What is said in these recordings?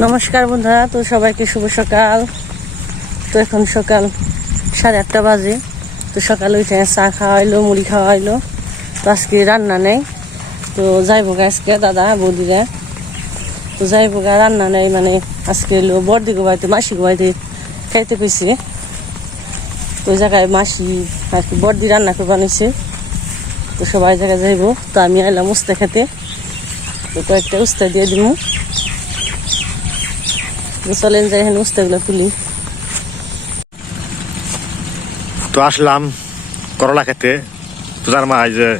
নমস্কার বন্ধুরা, তো সবাইকে শুভ সকাল। তো এখন সকাল সাড়ে আটটা বাজে। তো সকালে উঠে চা খাওয়া হইল মুড়ি খাওয়া হইল তো আজকে রান্না নেই। তো যাইব গা আজকে দাদা, বৌদিরা। তো যাইব গা, রান্না নেই মানে আজকে এলো বর্দি গোবাইতে মাসি গোবাইতে খাইতে কইছে। তো জায়গায় মাসি আর কি বর্দি রান্না করে বানাইছে তো সবাই জায়গায় যাইব। তো আমি আইলাম উস্তা খেতে। তো কয়েকটা উস্তা দিয়ে তো চলেন যাই, এখানে উস্তাগুলো তুলি। তো আসলাম করলা খেতে। পূজার মা যে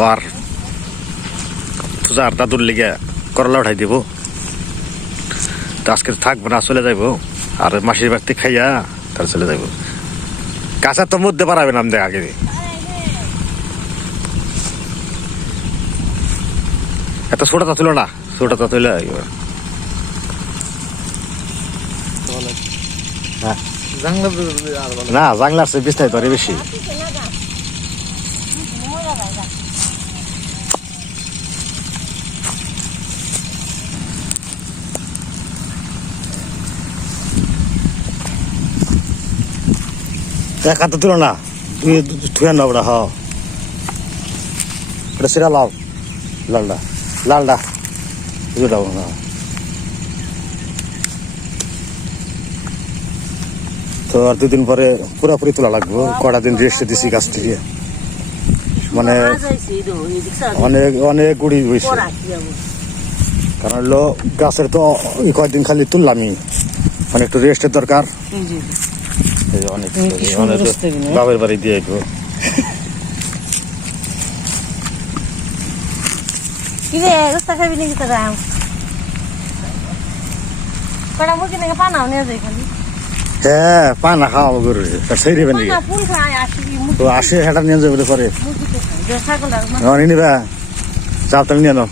ওর পূজার দাদুর লিগে করলা উঠাই দিব। তো আজকে থাকব না চলে যাইব। আর মাসির বাড়িতে খাইয়া তার চলে যাইব। কাঁচা তো মধ্যে পারাবে নাম দেখ আগে। এত ছোটটা তুলো না ছোটটা তুলে না জাংলার চেয়ে বিস্তারিত আরে বেশি। দেখা তো তুলো না তুই থুয়ে না ওটা হ ওটা সেটা লাল লালডা লালডা দুটা না তো আর দুদিন পরে পুরোপুরি তোলা লাগবো। কটা দিন রেস্ট দিছি গাছ থেকে মানে অনেক অনেক গুড়ি হয়েছে। কারণ হলো গাছের তো কয়েকদিন খালি তুললামই। মানে একটু রেস্টের দরকার। অনেক? বাবের বাড়ি দিয়ে আইবো। কিরে, রাস্তা খাবি নাকি তোরা? কটা মুরগি নাকি পানাও নিয়ে যাই খালি। হ্যাঁ পানা খাওয়াবো গরু সেই দেবেন নাকি? তো আসে হেঁটা নিয়ে যাবে পরে। আমার নিবা। চাপ তুমি নিয়ে নাও।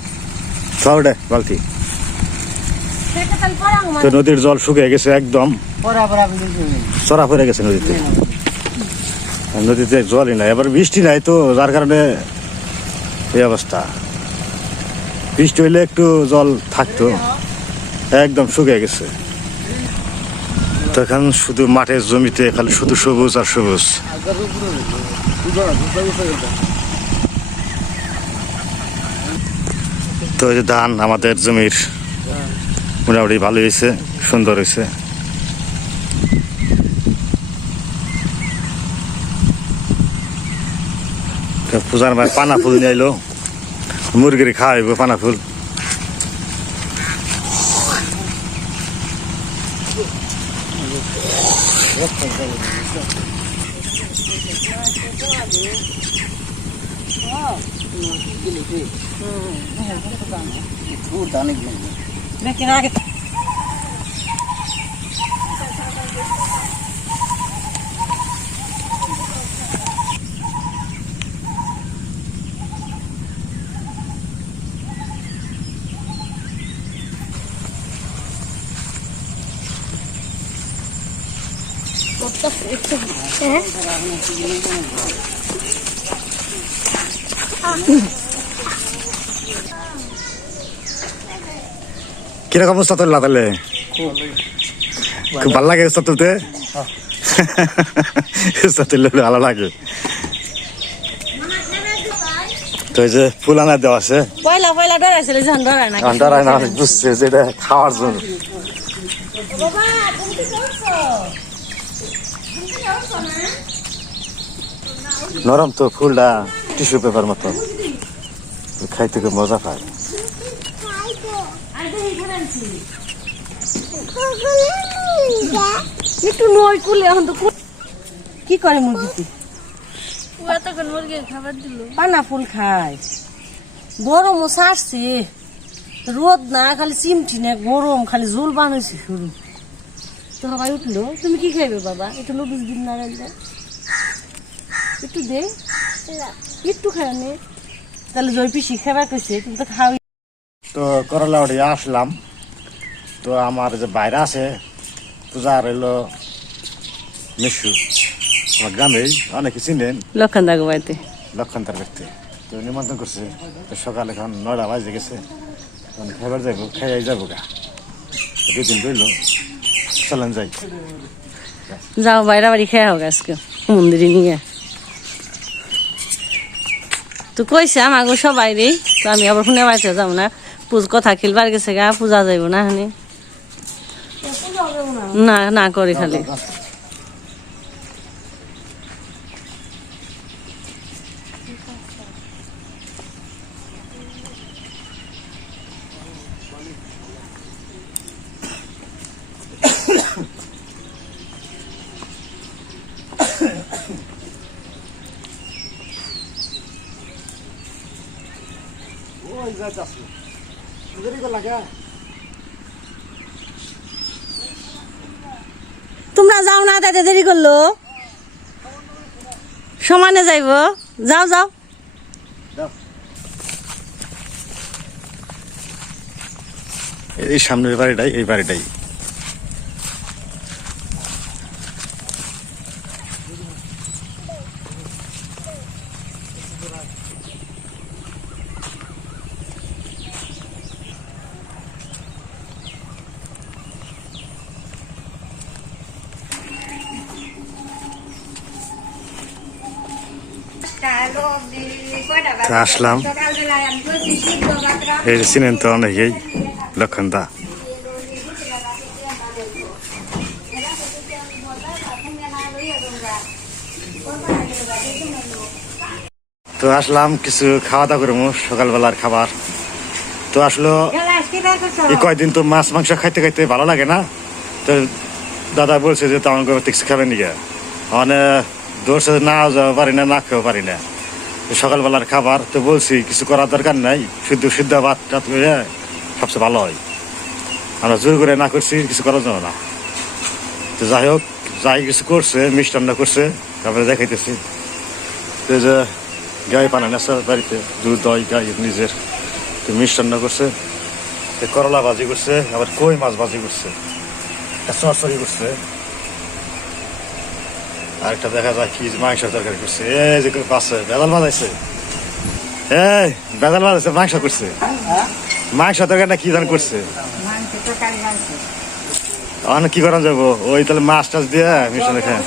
দে বালতি। তো নদীর জল শুকিয়ে গেছে একদম। চড়া পড়ে গেছে নদীতে। নদীতে জলই নাই। এবার বৃষ্টি নাই তো যার কারণে এই অবস্থা। বৃষ্টি হইলে একটু জল থাকতো। একদম শুকিয়ে গেছে। তো এখন শুধু মাঠের জমিতে, খালি শুধু সবুজ আর সবুজ। তো এই যে ধান আমাদের জমির মোটামুটি ভালো হয়েছে, সুন্দর হয়েছে। পূজার মায় পানা ফুল নিয়ে আইলো মুরগির খাওয়াইব পানা ফুল किनारे দেখি আগে কীরকম অবস্থা তুললা তাহলে? খুব ভালো লাগে উস্তা তুলতে উস্তা তুললে ভালো লাগে। তো এই যে ফুল আনা দেওয়া আছে। পয়লা পয়লা ডরাইছিল যখন ডরায় না আন্ডার আয়না বুঝছে যে এটা খাওয়ার জন্য বাবা তুমি কি করছ তুমি কি করছ না নরম তো ফুলটা টিস্যু পেপার মতো। খাইতে খুব মজা পায়। একটু নই কুলে এখন তো কি করে মুরগিতে তখন মুরগির খাবার দিল। পানা ফুল খায়। গরমও সারছে রোদ না খালি চিমটি না গরম খালি জোল বানাইছে শুরু তো সবাই উঠল। তুমি কি খাইবে বাবা? একটু লুডুস দিন না রাখলে একটু দে। একটু খায় নে তাহলে জয় পিসি খাবার কইছে তুমি তো খাওয়াই তো করলা উঠে আসলাম। তো আমার যে বাইরে আছে পূজা রইল মিশু। আমার গ্রামে অনেকে চিনেন। লক্ষণ দাগো বাড়িতে। লক্ষণ তার ব্যক্তি তো নিমন্ত্রণ করছে তো সকাল এখন নয়টা বাজে গেছে। তখন খাইবার যাইব খাইয়াই যাব গা। দুদিন রইল চলেন যাই। যাও বাইরে বাড়ি খেয়ে হোক আজকে মন্দিরে নিয়ে। তো কইছে আমাকে সবাই রে। তো আমি আবার শুনে বাড়িতে যাব না। পুজ কথা খেলবার গেছে গা, পূজা যাইব না হানি। না না করে খালি। যাইতে আসলো দেরি করলা কে তোমরা যাও না তাতে দেরি করল। সমানে যাইব। যাও যাও। এই সামনের বাড়িটাই এই বাড়িটাই। আসলাম। যে চিনেন তো অনেকেই লক্ষণ দা তো আসলাম কিছু খাওয়া দাওয়া করব, সকালবেলার খাবার। তো আসলো, এই কয়দিন তো মাছ, মাংস খাইতে খাইতে ভালো লাগে না? তো দাদা বলছে যে তেমন করে কিছু খাবেন নাকি? মানে দোষে না যাওয়া পারি না না খেতে পারি না। সকালবেলার খাবার তো বলছি, কিছু করার দরকার নাই, শুদ্ধ, সিদ্ধ ভাত টাত করে সবচেয়ে ভালো হয়। আমরা জোর করে না করছি, কিছু করার জন্য না। তো যাই হোক, যাই কিছু করছে মিষ্টান্ন করছে, তারপরে দেখাইতেছি। তো যে গাই পানা নেছে বাড়িতে, দুধ দই গাই নিজের। তো মিষ্টান্ন করছে, তো করলা ভাজি করছে, আবার কই মাছ ভাজি করছে চরচরি করছে। আর একটা দেখা যায় কি মাংস তরকারি করছে। এই যে পাশে বেদাল বাজাইছে। এই বেদাল বাজাইছে মাংস করছে। মাংস তরকারি না কি জান করছে। অনেক কি করা যাব? ওই তাহলে মাছ টাছ দিয়ে মিশনে ভাত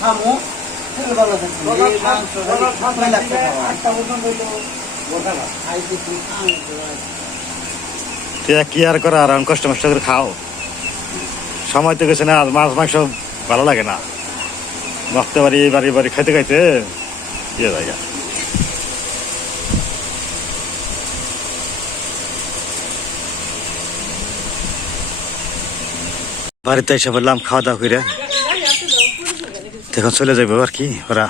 খামো। কি আর করা আর কষ্ট মষ্ট করে খাও? সময় তো গেছে না মাছ, মাংস ভালো লাগে না। মাখতে বাড়ি বাড়ি খাইতে খাইতে ইয়ে জায়গা বাড়িতে এসে বললাম, খাওয়া দাওয়া করে এখন চলে যাবে আর কি ওরা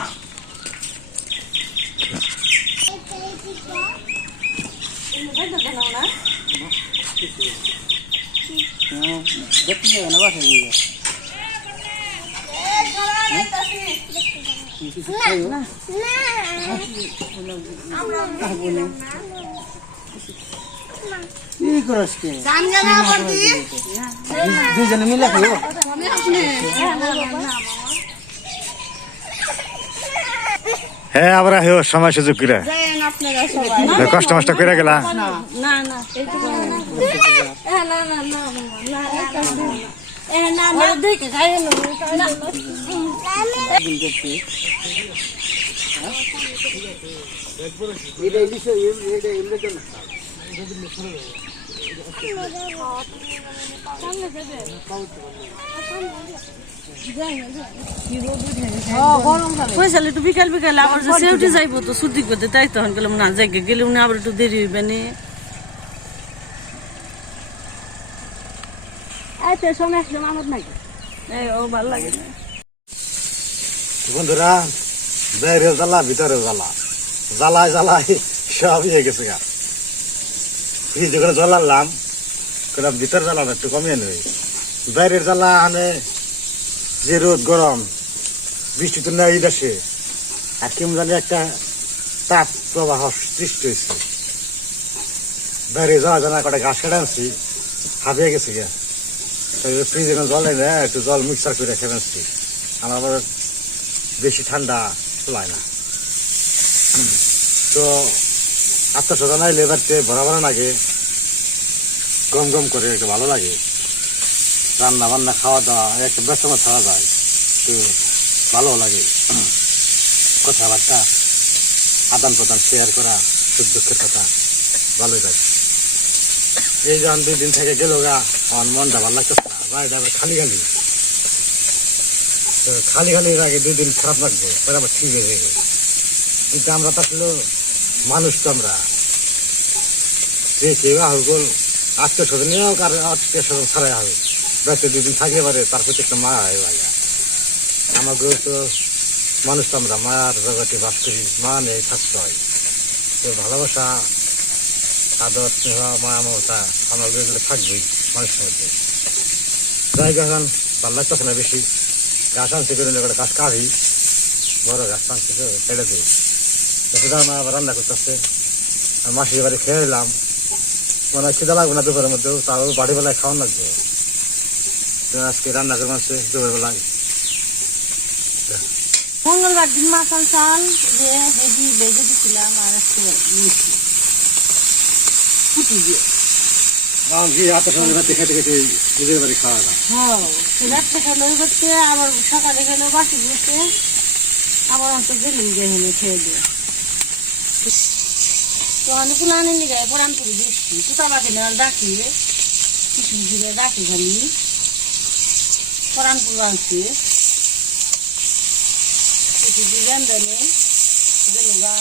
যাবে না বাসায় কে দুজনে মিলে খাইব হ্যাঁ আবার হেও সময় সুযোগ করে কষ্ট মষ্ট করে গেলা না না না। না না না পয়সা একটু বিকাল বিকাল আবার সেউটি যাইবো তো ছুটি করতে তাই তখন গেলাম না যাই গেলে উনি আবার একটু দেরি হইবে নি এই ও ভালো লাগে না বন্ধুরা বাইরে জ্বালা ভিতরে জ্বালা। জ্বালায় জ্বালায় সব ইয়ে গেছে গা। ফ্রিজ করে জ্বালালাম করে ভিতর জ্বালানো একটু কমিয়ে নেই। বাইরের জ্বালা আনে যে রোদ গরম বৃষ্টি তো নেই দেশে। আর কেমন জানি একটা তাপ প্রবাহ সৃষ্টি হয়েছে। বাইরে যাওয়া জানা কটা ঘাস কেটে আনছি হাবিয়ে গেছে গা। ফ্রিজে জল নেই না একটু জল মিক্সার করে খেয়ে আনছি আমার আবার বেশি ঠান্ডা লাগে না। তো আত্মীয় স্বজন আইলে এবারতে ভরা ভরা লাগে, গম গম করে একটু ভালো লাগে। রান্না বান্না, খাওয়া দাওয়া একটা ব্যস্ত খাওয়া যায়, তো ভালো লাগে। কথাবার্তা আদান প্রদান শেয়ার করা সুখ দুঃখের কথা, ভালোই লাগে। এই যখন দুই দিন থেকে গেল গা। আমার মনটা ভালো লাগতেছে না। বাড়িটা আবার খালি খালি তো খালি খালি আগে দুই দিন খারাপ লাগবে, পরে আবার ঠিক হয়ে যাবে। কিন্তু আমরা তো মানুষ তো আমরা। যে কেউ আহুক আত্মীয় স্বজন হোক আর আত্মীয় স্বজন ছাড়াই হবে। ব্যক্তি দুই দিন থাকলে পারে তার প্রতি একটা মায়া হয় ভাইয়া। আমাকেও তো মানুষ তো আমরা, মায়ার জগতে বাস করি, মা নেই, থাকতে হয়। তো ভালোবাসা আদর স্নেহ মায়া, মমতা আমার থাকবেই মানুষের মধ্যে। জায়গা এখন ভালো লাগতেছে না বেশি। গাছ আনছে করে একটা গাছ কাঢ়ি বড় গাছ আনছে তো ছেড়ে দিই সেটা মা, আবার রান্না করতেছে আর মাসির বাড়ি খেয়ে এলাম। মনে খিদা লাগবে না দুপুরের মধ্যেও তাও বাড়ি বেলায় খাওয়ান লাগবে। আজকে রান্না করে মাসে দুপুর বেলায় মঙ্গলবার দিন মাসাল চাল যে হেডি বেজে দিছিলাম আর আজকে খেলো করতে আবার সকালে খেলো বাসি বসে আবার অন্ত গেলেই যে খেয়ে দিয়ে তো আমি করে দিচ্ছি তুতা বাকি না ডাকি কিছু ঘিরে ডাকি খালি। পরান পুরো আনছি কিছু দিবেন দেনে গেল গা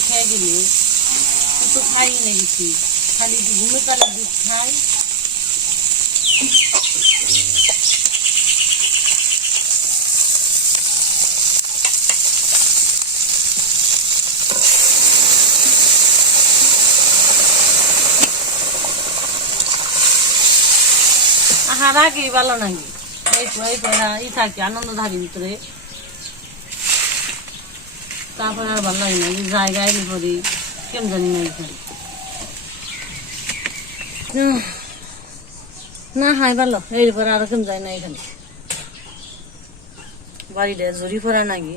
খেয়ে গেলে তো খাই না কিছু খালি ঘুমে তালে দুধ খাই। নাকি? এই ই থাকি ভিতরে। তারপরে আর ভালো লাগে না জায়গায় কেমন জানি না এখানে? না, হাই, ভালো। এরপরে আরও কেমন যায় না এখানে? বাড়িটা ঝুরি পড়া নাকি?